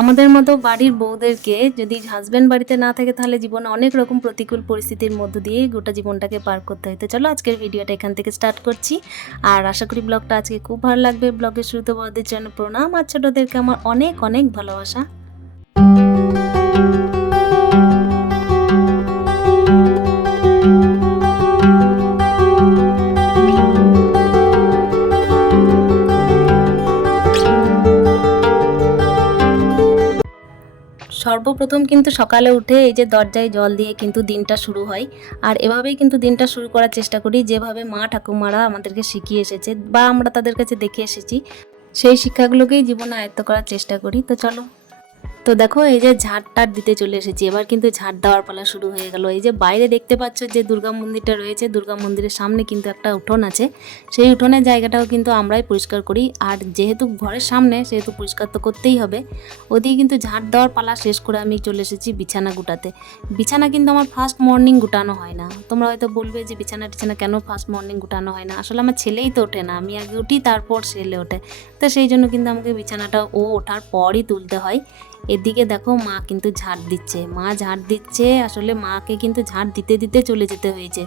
আমাদের মতো বাড়ির বউদেরকে যদি হাজব্যান্ড বাড়িতে না থাকে, তাহলে জীবনে অনেক রকম প্রতিকূল পরিস্থিতির মধ্য দিয়ে গোটা জীবনটাকে পার করতে হয়। তো চলো আজকের ভিডিওটা এখান থেকে স্টার্ট করছি। আর আশা করি ব্লগটা আজকে খুব ভালো লাগবে। ব্লগের শুরুতে বড়দের জন্য প্রণাম। আর ছোটোদেরকে আমার অনেক অনেক ভালোবাসা। সর্বপ্রথম কিন্তু সকালে উঠে এই যে দরজায় জল দিয়ে কিন্তু দিনটা শুরু হয়। আর এভাবেই কিন্তু দিনটা শুরু করার চেষ্টা করি, যেভাবে মা ঠাকুমারা আমাদেরকে শিখিয়ে এসেছে বা আমরা তাদের কাছে দেখে এসেছি, সেই শিক্ষাগুলোকেই জীবনে আয়ত্ত করার চেষ্টা করি। তো চলো তো দেখো, এই যে ঝাড় টাট দিতে চলে এসেছি। এবার কিন্তু ঝাড় দেওয়ার পালা শুরু হয়ে গেল। এই যে বাইরে দেখতে পাচ্ছ যে দুর্গা মন্দিরটা রয়েছে, দুর্গা মন্দিরের সামনে কিন্তু একটা উঠোন আছে। সেই উঠোনের জায়গাটাও কিন্তু আমরাই পরিষ্কার করি। আর যেহেতু ঘরের সামনে, সেহেতু পরিষ্কার তো করতেই হবে। ওদিকে কিন্তু ঝাড় দেওয়ার পালা শেষ করে আমি চলে এসেছি বিছানা গুটাতে। বিছানা কিন্তু আমার ফার্স্ট মর্নিং গুটানো হয় না। তোমরা হয়তো বলবে যে বিছানা টিছানা কেন ফার্স্ট মর্নিং গুটানো হয় না? আসলে আমার ছেলেই তো ওঠে না। আমি আগে উঠি, তারপর ছেলে ওঠে। তো সেই জন্য কিন্তু আমাকে বিছানাটা ও ওঠার পরই তুলতে হয়। এদিকে দেখো মা কিন্তু ঝাড় দিচ্ছে। মা ঝাড় দিচ্ছে, আসলে মাকে কিন্তু ঝাড় দিতে দিতে চলে যেতে হয়েছে।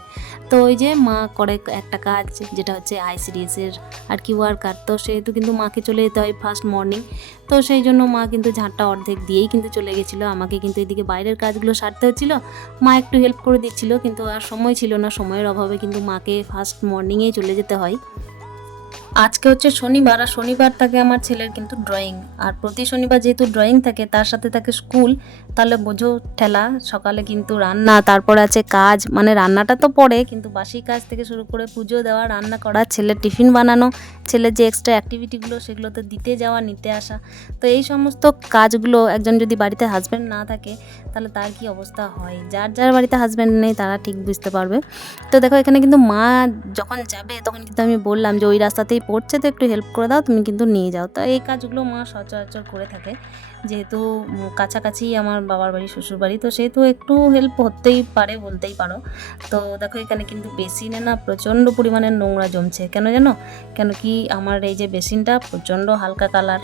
তো ওই যে মা করে একটা কাজ, যেটা হচ্ছে আইসিডিএসের আর কি ওয়ার্কার তো সেহেতু কিন্তু মাকে চলে যেতে হয় ফার্স্ট মর্নিং তো সেই জন্য মা কিন্তু ঝাড়টা অর্ধেক দিয়েই কিন্তু চলে গেছিল। আমাকে কিন্তু এদিকে বাইরের কাজগুলো সারতে হচ্ছিল। মা একটু হেল্প করে দিচ্ছিল, কিন্তু আর সময় ছিল না। সময়ের অভাবে কিন্তু মাকে ফার্স্ট মর্নিংয়েই চলে যেতে হয়। আজকে হচ্ছে শনিবার আর শনিবার থাকে আমার ছেলের কিন্তু ড্রয়িং আর প্রতি শনিবার যেহেতু ড্রয়িং থাকে, তার সাথে থাকে স্কুল তাহলে বোঝো ঠেলা, সকালে কিন্তু রান্না, তারপর আছে কাজ মানে রান্নাটা তো পড়ে কিন্তু বাসি কাজ থেকে শুরু করে পুজো দেওয়া, রান্না করা, ছেলের টিফিন বানানো, ছেলের যে এক্সট্রা অ্যাক্টিভিটিগুলো সেগুলোতে দিতে যাওয়া, নিতে আসা। তো এই সমস্ত কাজগুলো একজন যদি বাড়িতে হাজব্যান্ড না থাকে, তাহলে তার কি অবস্থা হয়? যার যার বাড়িতে হাজব্যান্ড নেই, তারা ঠিক বুঝতে পারবে। তো দেখো, এখানে কিন্তু মা যখন যাবে, তখন কিন্তু আমি বললাম যে, ওই রাস্তাতেই পড়ছে তো একটু হেল্প করে দাও, তুমি কিন্তু নিয়ে যাও। তো এই কাজগুলো মা সচরাচর করে থাকে। যেহেতু কাছাকাছি আমার বাবার বাড়ি, শ্বশুর বাড়ি, তো সেহেতু একটু হেল্প হতেই পারে বলতেই পারো। তো দেখো এখানে কিন্তু বেসিনে না প্রচণ্ড পরিমাণে নোংরা জমছে। কেন জানো? কেন কি আমার এই যে বেসিনটা প্রচণ্ড হালকা কালার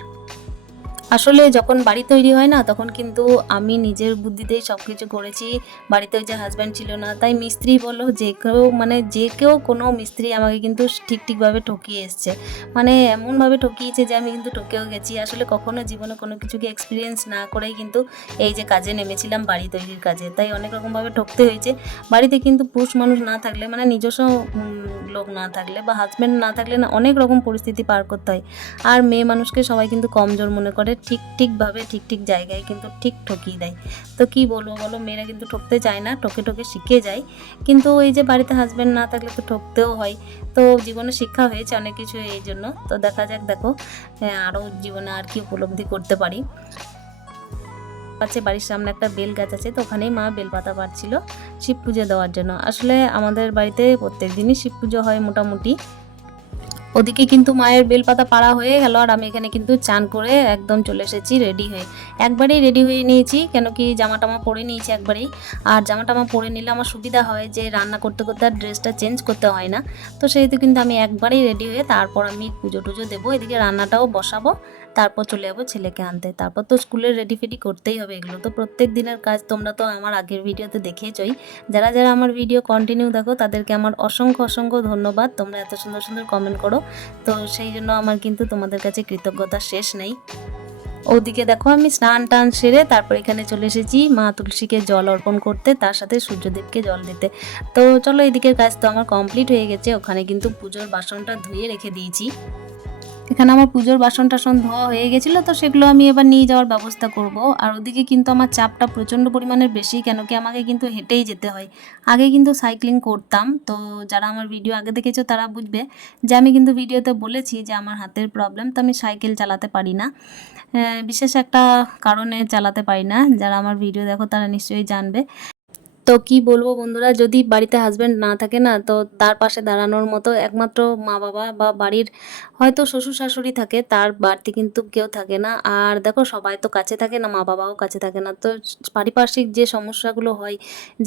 আসলে যখন বাড়ি তৈরি হয় না, তখন কিন্তু আমি নিজের বুদ্ধিতেই সব কিছু করেছি। বাড়িতে যে হাজব্যান্ড ছিল না, তাই মিস্ত্রি বলো যে কেউ মানে যে কেউ কোনো মিস্ত্রি আমাকে কিন্তু ঠিক ঠিকভাবে ঠকিয়ে এসছে। মানে এমনভাবে ঠকিয়েছে যে আমি কিন্তু ঠকেও গেছি। আসলে কখনো জীবনে কোনো কিছুকে এক্সপিরিয়েন্স না করেই কিন্তু এই যে কাজে নেমেছিলাম, বাড়ি তৈরির কাজে। তাই অনেক রকমভাবে ঠকতে হয়েছে। বাড়িতে কিন্তু পুরুষ মানুষ না থাকলে মানে নিজস্ব লোক না থাকলে বা হাজব্যান্ড না থাকলে না অনেক রকম পরিস্থিতি পার করতে হয়। আর মেয়ে মানুষকে সবাই কিন্তু কমজোর মনে করে। ঠিক ঠিকভাবে, ঠিক ঠিক জায়গায় কিন্তু ঠিক ঠকিয়ে দেয়। তো কি বলব বলো, মেয়েরা কিন্তু ঠকতে চায় না, ঠকে ঠকে শিখে যায়। কিন্তু এই যে বাড়িতে হাজব্যান্ড না থাকলে তো ঠকতেও হয়। তো জীবনে শিক্ষা হয়েছে অনেক কিছু এই জন্য। তো দেখা যাক, দেখো আরও জীবনে আর কি উপলব্ধি করতে পারি। আছে বাড়ির সামনে একটা বেল গাছ আছে, তো ওখানেই মা বেলপাতা পাচ্ছিল শিব পুজো দেওয়ার জন্য। আসলে আমাদের বাড়িতে প্রত্যেক দিনই শিব পুজো হয় মোটামুটি। ওদিকে কিন্তু মায়ের বেলপাতা পাড়া হয়ে গেল আর আমি এখানে কিন্তু চান করে একদম চলে এসেছি রেডি হয়ে। একবারেই রেডি হয়ে নিয়েছি, কেন কি জামা টামা পরে নিয়েছি একবারেই। আর জামা টামা পরে নিলে আমার সুবিধা হয় যে রান্না করতে করতে আর ড্রেসটা চেঞ্জ করতে হয় না। তো সেহেতু কিন্তু আমি একবারেই রেডি হয়ে তারপর আমি পুজো টুজো দেবো, এদিকে রান্নাটাও বসাবো। তারপর চলে যাব ছেলেকে আনতে। তারপর তো স্কুলের রেডি ফেডি করতেই হবে এগুলো তো প্রত্যেক দিনের কাজ। তোমরা তো আমার আগের ভিডিওতে দেখেছই যারা যারা আমার ভিডিও কন্টিনিউ দেখো, তাদেরকে আমার অসংখ্য অসংখ্য ধন্যবাদ। তোমরা এত সুন্দর সুন্দর কমেন্ট করো। তো সেই জন্য আমার কিন্তু তোমাদের কাছে কৃতজ্ঞতা শেষ নেই। ওদিকে দেখো আমি স্নান টান সেরে তারপর এখানে চলে এসেছি মা তুলসীকে জল অর্পণ করতে, তার সাথে সূর্যদেবকে জল দিতে। তো চলো এদিকের কাজ তো আমার কমপ্লিট হয়ে গেছে। ওখানে কিন্তু পুজোর বাসনটা ধুয়ে রেখে দিয়েছি। এখানে আমার পুজোর বাসন টাসন ধোয়া হয়ে গেছিল, তো সেগুলো আমি এবার নিয়ে যাওয়ার ব্যবস্থা করব। আর ওদিকে কিন্তু আমার চাপটা প্রচণ্ড পরিমাণের বেশি কেন কি আমাকে কিন্তু হেঁটেই যেতে হয়। আগে কিন্তু সাইক্লিং করতাম, তো যারা আমার ভিডিও আগে দেখেছ তারা বুঝবে যে আমি কিন্তু ভিডিওতে বলেছি যে আমার হাতের প্রবলেম তো আমি সাইকেল চালাতে পারি না। বিশেষ একটা কারণে চালাতে পারি না। যারা আমার ভিডিও দেখো তারা নিশ্চয়ই জানবে। তো কি বলব বন্ধুরা, যদি বাড়িতে হাজব্যান্ড না থাকে না, তো তার পাশে দাঁড়ানোর মতো একমাত্র মা বাবা বা বাড়ির হয়তো শ্বশুর শাশুড়ি থাকে, তার বাড়তি কিন্তু কেউ থাকে না। আর দেখো, সবাই তো কাছে থাকে না মা বাবাও কাছে থাকে না। তো পারিপার্শ্বিক যে সমস্যাগুলো হয়,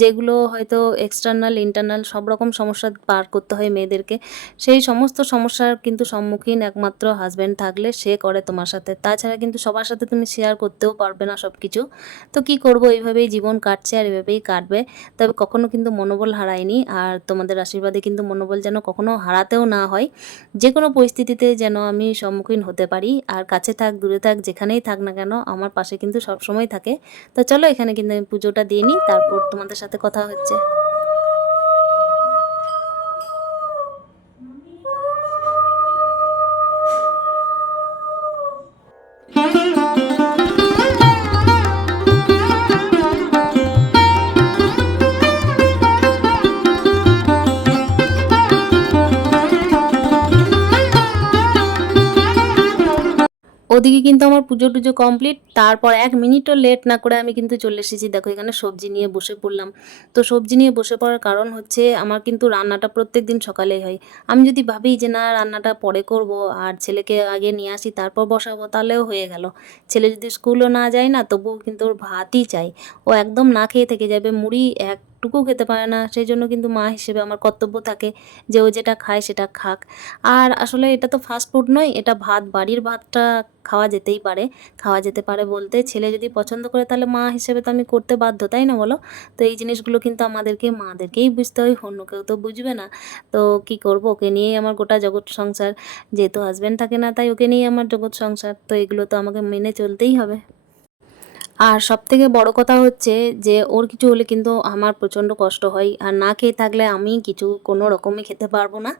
যেগুলো হয়তো এক্সটার্নাল ইন্টারনাল সব রকম সমস্যা পার করতে হয় মেয়েদেরকে, সেই সমস্ত সমস্যার কিন্তু সম্মুখীন একমাত্র হাজব্যান্ড থাকলে সে করে তোমার সাথে। তাছাড়া কিন্তু সবার সাথে তুমি শেয়ার করতেও পারবে না সব কিছু তো কি করব? এইভাবেই জীবন কাটছে আর এভাবেই কাটবে। তবে কখনো কিন্তু মনোবল হারায়নি। আর তোমাদের আশীর্বাদে কিন্তু মনোবল যেন কখনো হারাতেও না হয়। যে কোনো পরিস্থিতিতে যেন আমি সম্মুখীন হতে পারি। আর কাছে থাক, দূরে থাক, যেখানেই থাক না কেন, আমার পাশে কিন্তু সবসময় থাকে। তো চলো এখানে কিন্তু আমি পুজোটা দিয়ে নিই, তারপর তোমাদের সাথে কথা হচ্ছে। ওদিকে কিন্তু আমার পুজো টুজো কমপ্লিট তারপর এক মিনিটও লেট না করে আমি কিন্তু চলে এসেছি। দেখো, এখানে সবজি নিয়ে বসে পড়লাম। তো সবজি নিয়ে বসে পড়ার কারণ হচ্ছে আমার কিন্তু রান্নাটা প্রত্যেক দিন সকালেই হয়। আমি যদি ভাবি যে না, রান্নাটা পরে করব আর ছেলেকে আগে নিয়ে আসি, তারপর বসাবো, তাহলেও হয়ে গেল। ছেলে যদি স্কুলও না যায় না, তবুও কিন্তু ওর ভাতই চাই। ও একদম না খেয়ে থেকে যাবে। মুড়ি একটুকু খেতে পারে না। সেই জন্য কিন্তু মা হিসেবে আমার কর্তব্য থাকে যে ও যেটা খায় সেটা খাক। আর আসলে এটা তো ফাস্ট ফুড নয়, এটা ভাত, বাড়ির ভাতটা খাওয়া যেতেই পারে, খাওয়া যেতে পারে বলতে। ছেলে যদি পছন্দ করে তাহলে মা হিসেবে তো আমি করতে বাধ্য, তাই না বলো? তো এই জিনিসগুলো কিন্তু আমাদেরকে, মাদেরকেই বুঝতে হয়, অন্য কেউ তো বুঝবে না। তো কি করব? ওকে নিয়েই আমার গোটা জগৎ সংসার। যেহেতু হাজব্যান্ড থাকে না, তাই ওকে নিয়েই আমার জগৎ সংসার। তো এগুলো তো আমাকে মেনে চলতেই হবে। আর সব থেকে বড় কথা হচ্ছে যে, ওর কিছু হলে কিন্তু আমার প্রচণ্ড কষ্ট হয়। আর না খেয়ে থাকলে আমি কিছু কোনো রকমে খেতে পারব না।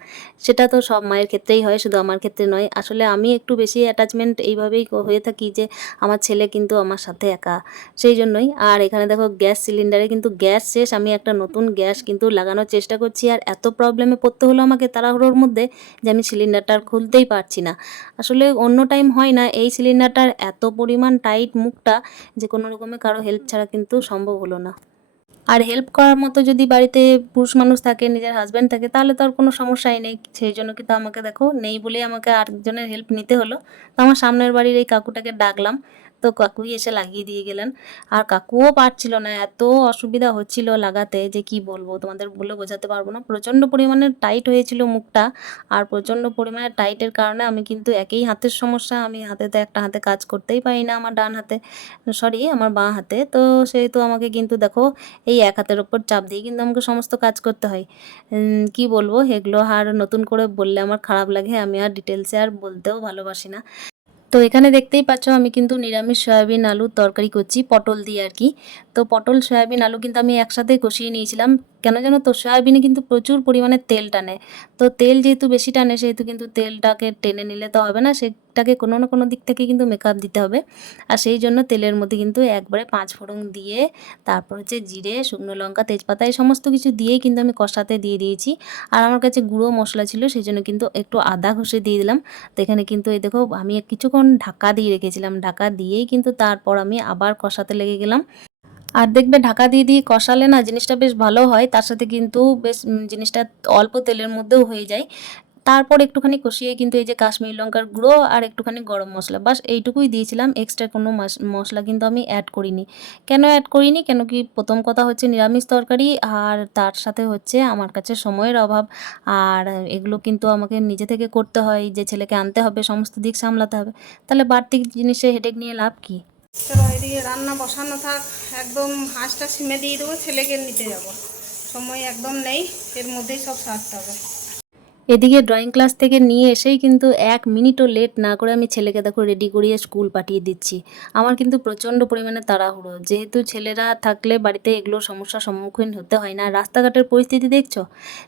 সেটা তো সব মায়ের ক্ষেত্রেই হয়, শুধু আমার ক্ষেত্রে নয়। আসলে আমি একটু বেশি অ্যাটাচমেন্ট এইভাবেই হয়ে থাকি যে, আমার ছেলে কিন্তু আমার সাথে একা। সেই জন্যই। আর এখানে দেখো, গ্যাস সিলিন্ডারে কিন্তু গ্যাস শেষ। আমি একটা নতুন গ্যাস কিন্তু লাগানোর চেষ্টা করছি। আর এত প্রবলেমে পড়তে হলো আমাকে তাড়াহুড়োর মধ্যে যে, আমি সিলিন্ডারটা আর খুলতেই পারছি না। আসলে অন্য টাইম হয় না। এই সিলিন্ডারটার এত পরিমাণ টাইট মুখটা যে কোনো রকমে কারও হেল্প ছাড়া কিন্তু সম্ভব হলো না। আর হেল্প করার মতো যদি বাড়িতে পুরুষ মানুষ থাকে, নিজের হাজব্যান্ড থাকে, তাহলে তো আর কোনো সমস্যাই নেই। সেই জন্য কিন্তু আমাকে দেখো, নেই বলেই আমাকে আরেকজনের হেল্প নিতে হলো। তো আমার সামনের বাড়ির এই কাকুটাকে ডাকলাম। তো কাকুই এসে লাগিয়ে দিয়ে গেলেন। আর কাকুও পারছিল না, এত অসুবিধা হচ্ছিল লাগাতে যে কি বলব, তোমাদের বলে বোঝাতে পারব না। প্রচণ্ড পরিমাণে টাইট হয়েছিল মুখটা, আর প্রচণ্ড পরিমাণে টাইটের কারণে আমি কিন্তু একই হাতের সমস্যা, আমি হাতে তো একটা হাতে কাজ করতেই পারি না আমার ডান হাতে সরি আমার বাঁ হাতে। তো সেহেতু আমাকে কিন্তু দেখো, এই এক হাতের ওপর চাপ দিয়ে কিন্তু আমাকে সমস্ত কাজ করতে হয়। কি বলব, এগুলো আর নতুন করে বললে আমার খারাপ লাগে, আমি আর ডিটেলসে আর বলতেও ভালোবাসি না। তো এখানে দেখতেই পাচ্ছ আমি কিন্তু নিরামিষ সয়াবিন আলুর তরকারি করছি, পটল দিয়ে আর কি। তো পটল, সয়াবিন, আলু কিন্তু আমি একসাথে কষিয়ে নিয়েছিলাম। কেন জানো তো সয়াবিনে কিন্তু প্রচুর পরিমাণে তেল টানে। তো তেল যেহেতু বেশি টানে, সেহেতু কিন্তু তেলটাকে টেনে নিলে তো হবে না, সেটাকে কোনো না কোনো দিক থেকে কিন্তু মেকআপ দিতে হবে। আর সেই জন্য তেলের মধ্যে কিন্তু একবারে পাঁচ ফোড়ন দিয়ে, তারপর হচ্ছে জিরে, শুকনো লঙ্কা, তেজপাতা, এই সমস্ত কিছু দিয়েই কিন্তু আমি কষাতে দিয়ে দিয়েছি। আর আমার কাছে গুঁড়ো মশলা ছিল, সেই জন্য কিন্তু একটু আদা ঘষে দিয়ে দিলাম। তো এখানে কিন্তু এই দেখো, আমি কিছুক্ষণ ঢাকা দিয়ে রেখেছিলাম। ঢাকা দিয়েই কিন্তু তারপর আমি আবার কষাতে লেগে গেলাম। আর দেখবে ঢাকা দিয়ে দিয়ে কষালে না জিনিসটা বেশ ভালো হয়, তার সাথে কিন্তু বেশ জিনিসটা অল্প তেলের মধ্যেও হয়ে যায়। তারপর একটুখানি কষিয়ে কিন্তু এই যে কাশ্মীরি লঙ্কার গুঁড়ো আর একটুখানি গরম মশলা, বাস এইটুকুই দিয়েছিলাম এক্সট্রা কোনো মশলা কিন্তু আমি অ্যাড করিনি। কেন অ্যাড করিনি? কেন কি প্রথম কথা হচ্ছে নিরামিষ তরকারি আর তার সাথে হচ্ছে আমার কাছে সময়ের অভাব। আর এগুলো কিন্তু আমাকে নিজে থেকে করতে হয়, যে ছেলেকে আনতে হবে, সমস্ত দিক সামলাতে হবে। তাহলে বাড়তি জিনিসে হেডেক নিয়ে লাভ কী? চলো এদিকে রান্না বসানো থাক, একদম হাঁসটা সিমে দিয়ে দেবো, ছেলেকে নিতে যাব। সময় একদম নেই, এর মধ্যেই সব সারতে হবে। এদিকে ড্রয়িং ক্লাস থেকে নিয়ে এসেই কিন্তু এক মিনিটও লেট না করে আমি ছেলেকে দেখো রেডি করিয়ে স্কুল পাঠিয়ে দিচ্ছি। আমার কিন্তু প্রচণ্ড পরিমাণে তাড়াহুড়ো। যেহেতু ছেলেরা থাকলে বাড়িতে এগুলো সমস্যার সম্মুখীন হতে হয় না, রাস্তাঘাটের পরিস্থিতি দেখছ?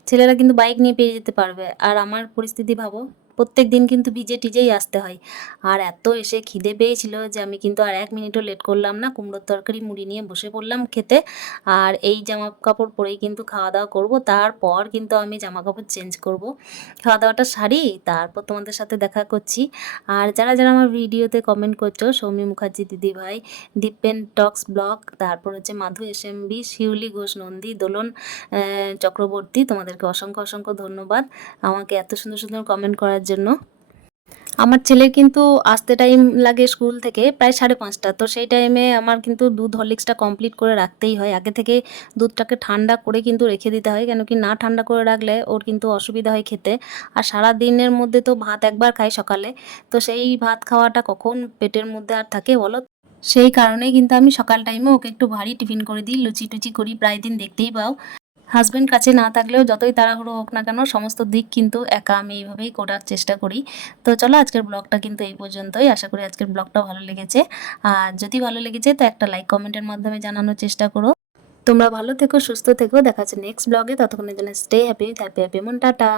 ছেলেরা কিন্তু বাইক নিয়ে পেয়ে যেতে পারবে। আর আমার পরিস্থিতি ভাবো? প্রত্যেক দিন কিন্তু ভিজে টিজেই আসতে হয়। আর এত এসে খিদে পেয়েছিল যে আমি কিন্তু আর এক মিনিটও লেট করলাম না, কুমড়োর তরকারি, মুড়ি নিয়ে বসে পড়লাম খেতে। আর এই জামা কাপড় পরেই কিন্তু খাওয়া দাওয়া করব। তারপর কিন্তু আমি জামা কাপড় চেঞ্জ করব। খাওয়া দাওয়াটা সারি, তারপর তোমাদের সাথে দেখা করছি। আর যারা যারা আমার ভিডিওতে কমেন্ট করছ, সৌমি মুখার্জি দিদি ভাই, দীপেন টক্স ব্লগ, তারপর হচ্ছে Madhu S M B Shiuli Ghosh Nandi, Dolon Chakraborty, তোমাদেরকে অসংখ্য অসংখ্য ধন্যবাদ। আমাকে এত সুন্দর সুন্দর কমেন্ট করার জন্য। আমার ছেলের কিন্তু আসতে টাইম লাগে স্কুল থেকে প্রায় সাড়ে পাঁচটা। তো সেই টাইমে আমার কিন্তু দুধ হরলিক্সটা কমপ্লিট করে রাখতেই হয়। আগে থেকে দুধটাকে ঠান্ডা করে কিন্তু রেখে দিতে হয় কেন কি না ঠান্ডা করে রাখলে ওর কিন্তু অসুবিধা হয় খেতে। আর সারা দিনের মধ্যে তো ভাত একবার খাই সকালে। তো সেই ভাত খাওয়াটা কখন পেটের মধ্যে আর থাকে বলো? সেই কারণেই কিন্তু আমি সকাল টাইমে ওকে একটু ভারী টিফিন করে দিই। লুচি টুচি করি, প্রায় দিন দেখতেই পাও। হাজব্যান্ড কাছে না থাকলেও যতই তাড়াহুড়ো হোক না কেন, সমস্ত দিক কিন্তু একা আমি এইভাবেই করার চেষ্টা করি। তো চলো আজকের ব্লগটা কিন্তু এই পর্যন্তই। আশা করি আজকের ব্লগটা ভালো লেগেছে। আর যদি ভালো লেগেছে, তো একটা লাইক কমেন্টের মাধ্যমে জানানোর চেষ্টা করো। তোমরা ভালো থেকো, সুস্থ থেকো। দেখা হচ্ছে নেক্সট ব্লগে ততক্ষণের জন্য স্টে হ্যাপি হ্যাপি হ্যাপি মন, টাটা।